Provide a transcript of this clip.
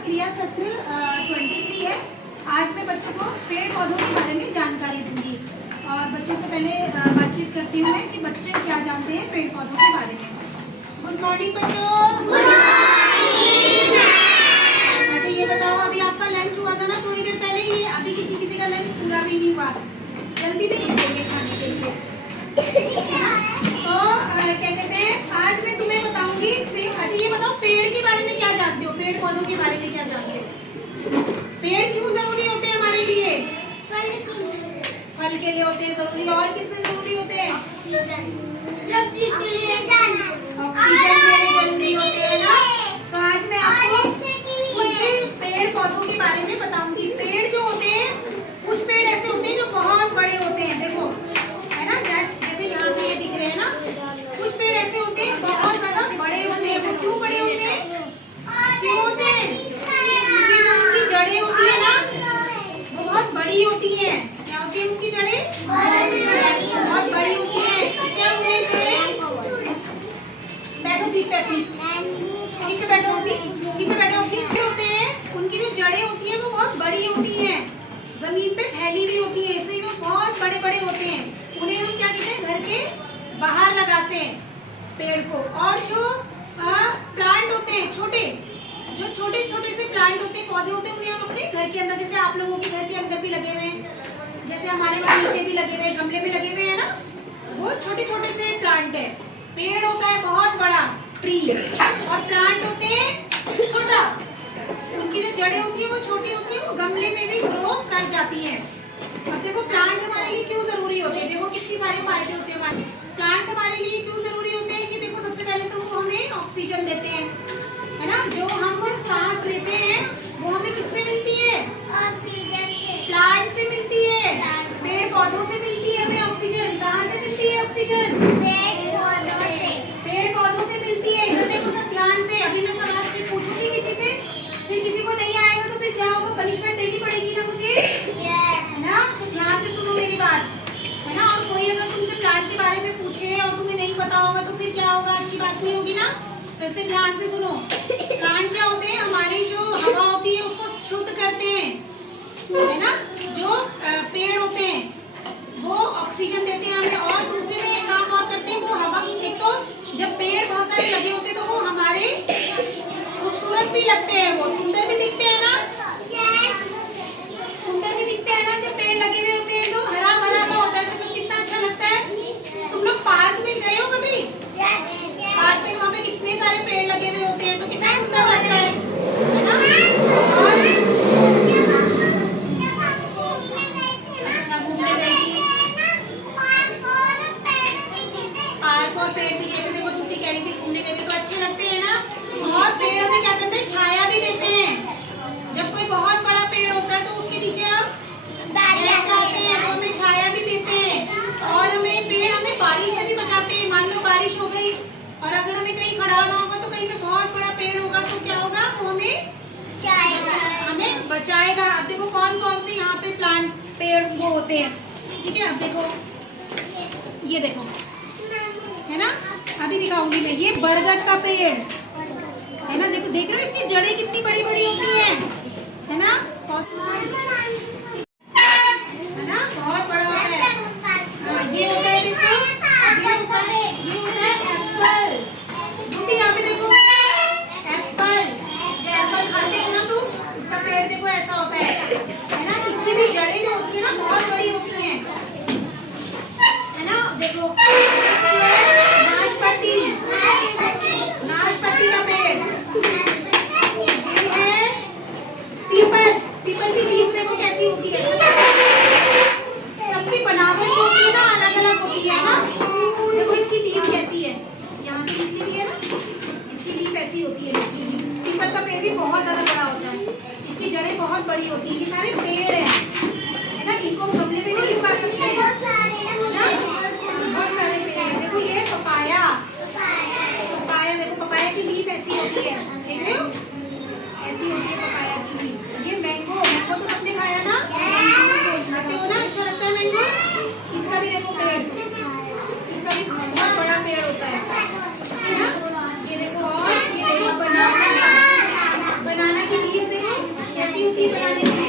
क्रिया सत्र 23 है। आज मैं बच्चों को पेड़ पौधों के बारे में जानकारी दूंगी और बच्चों से पहले बातचीत करती हूँ कि बच्चे क्या जानते हैं पेड़ पौधों के बारे में। गुड मॉर्निंग बच्चों। अच्छा ये बताओ, अभी आपका लंच हुआ था ना थोड़ी देर पहले, ये अभी किसी का लंच पूरा भी नहीं हुआ, जल्दी भी नहीं देंगे खाने के लिए। तो क्या कहते हैं, आज मैं तुम्हें बताऊंगी। अच्छा ये बताओ, पेड़ के बारे में क्या जानते हो, पेड़ पौधों के बारे में क्या जानते हो? पेड़ क्यों जरूरी होते हैं हमारे लिए? फल के लिए होते हैं जरूरी, और किसमें जरूरी होते हैं? ऑक्सीजन के लिए जरूरी होते हैं ना। तो आज मैं आपको कुछ पेड़ पौधों के बारे में बताऊंगी। पेड़ जो होते हैं, कुछ पेड़ ऐसे होते हैं जो बहुत बड़े होते हैं, देखो है ना, जैसे यहाँ पे ये दिख रहे हैं ना। कुछ पेड़ ऐसे होते हैं बहुत ज्यादा बड़े होते हैं। वो क्यों बड़े होते हैं? क्यों होते हैं? क्योंकि जो उनकी जड़ें होती है ना, वो बहुत बड़ी होती हैं। क्या होती है उनकी जड़ें? बहुत बड़ी होती है। इसलिए उन्हें बैठो सीट पे अपनी, सीट पे बैठो अपनी, सीट पे बैठो अपनी। होते हैं उनकी जो जड़ें होती हैं वो बहुत बड़ी होती हैं, जमीन पे फैली हुई होती है, इसलिए वो बहुत बड़े बड़े होते हैं। उन्हें हम क्या कहते हैं, घर के बाहर लगाते हैं पेड़ को। और जो प्लांट होते हैं छोटे, जो छोटे छोटे से प्लांट होते हैं, पौधे होते हैं, उन्हें हम अपने घर के अंदर, जैसे आप लोगों के घर के अंदर भी लगे हुए हैं, जैसे हमारे वहाँ नीचे भी लगे हुए हैं, गमले में लगे हुए हैं ना, वो छोटे छोटे से प्लांट है। पेड़ होता है बहुत बड़ा ट्री, और प्लांट होते हैं छोटा। उनकी जो जड़ें होती है वो छोटी होती है, वो गमले में भी ग्रो कर जाती है। अब देखो प्लांट हमारे लिए क्यों जरूरी होते हैं, देखो कितनी सारे फायदे होते हैं हमारे। प्लांट हमारे लिए क्यों जरूरी होते हैं कि देखो सबसे पहले तो वो हमें ऑक्सीजन देते हैं, है ना। जो हम सांस लेते हैं वो हमें किससे मिलती है? ऑक्सीजन से, प्लांट से मिलती है, पेड़ पौधों से मिलती है हमें ऑक्सीजन। कहाँ से मिलती है ऑक्सीजन? पेड़ पौधों से मिलती है। इधर देखो सब ध्यान से, अभी मैं सवाल पूछूंगी किसी से, फिर किसी को नहीं आएगा तो फिर क्या होगा, पनिशमेंट देनी पड़ेगी ना मुझे, है ना। तो ध्यान से सुनो मेरी बात, है ना। और कोई अगर तुमसे प्लांट के बारे में पूछे और तुम्हें नहीं पता होगा तो फिर क्या होगा, अच्छी बात नहीं होगी ना। वैसे ध्यान से सुनो, प्लांट क्या होते हैं, हमारी जो हवा होती है उसको शुद्ध करते हैं, है ना। जो पेड़ होते हैं वो ऑक्सीजन देते हैं हमें, और दूसरे में एक काम और करते हैं, वो हवा, एक तो जब पेड़ बहुत सारे लगे होते हैं तो वो हमारे खूबसूरत भी लगते हैं, वो सुंदर भी दिखते हैं ना, सुंदर भी दिखते हैं ना। जब पेड़ लगे हुए होते हैं तो हरा भरा सा होता है, तो कितना अच्छा लगता है। तुम लोग पार्क में गए हो कभी? पार्क में वहाँ पे कितने सारे पेड़ लगे हुए होते हैं, तो कितना सुंदर लगता है ना। अच्छा घूमने गई थी, पार्क और पेड़ भी गए थे। देखो तुम कह रही थी घूमने गए थे, तो अच्छे लगते हैं ना। और पेड़ हमें क्या करते हैं, छाया भी देते हैं। जब कोई बहुत बड़ा पेड़ होता है तो उसके नीचे हम बैठ जाते हैं, वो हमें छाया भी देते हैं। और हमें पेड़ हमें बारिश से भी बचाते हैं। मान लो बारिश हो गई और अगर हमें कहीं खड़ा होना होगा तो कहीं पे बहुत बड़ा पेड़ होगा तो क्या होगा, वो हमें बचाएगा। अब देखो कौन कौन से यहाँ पे प्लांट पेड़ वो होते हैं, ठीक है। अब देखो ये देखो, है ना, अभी दिखाऊंगी मैं। ये बरगद का पेड़ है ना, देखो देख रहे हो इसकी जड़ें कितनी बड़ी बड़ी होती है ना, है ना, बहुत बड़ा होता है। ये होता है देखो, ये होता है एप्पल। दूसरी यहाँ पे देखो एप्पल, जो एप्पल खाते हो ना तुम, उसका पेड़ देखो ऐसा होता है ना। इसकी भी जड़ें जो होती है ना बहुत बड़ी होती हैं, है ना। देखो नाशपाती, नाशपाती का पेड़। ये है पीपल, पीपल की लीफ देखो कैसी होती है। सबकी बनावट जो होती है ना अलग अलग होती है ना। देखो इसकी लीफ कैसी है, यहाँ से निकली हुई है ना, इसकी लीफ ऐसी होती है। पीपल का पेड़ भी बहुत ज्यादा बड़ा होता है, इसकी जड़ें बहुत बड़ी होती है। ये सारे पेड़ है ना, इनको गमले में नहीं उगा सकते हैं, बहुत सारे पेड़। देखो ये पपाया, पपाया देखो, पपाया की लीफ ऐसी होती है, देख रहे हो ऐसी होती है पपाया की लीफ। ये मैंगो, मैंगो तो सबने खाया ना, खाते हो ना, अच्छा लगता है मैंगो। इसका भी देखो पेड़, इसका भी बहुत बड़ा पेड़ होता है ना। ये देखो, और ये देखो बनाना, बनाना की लीफ मूर्ति बनाने में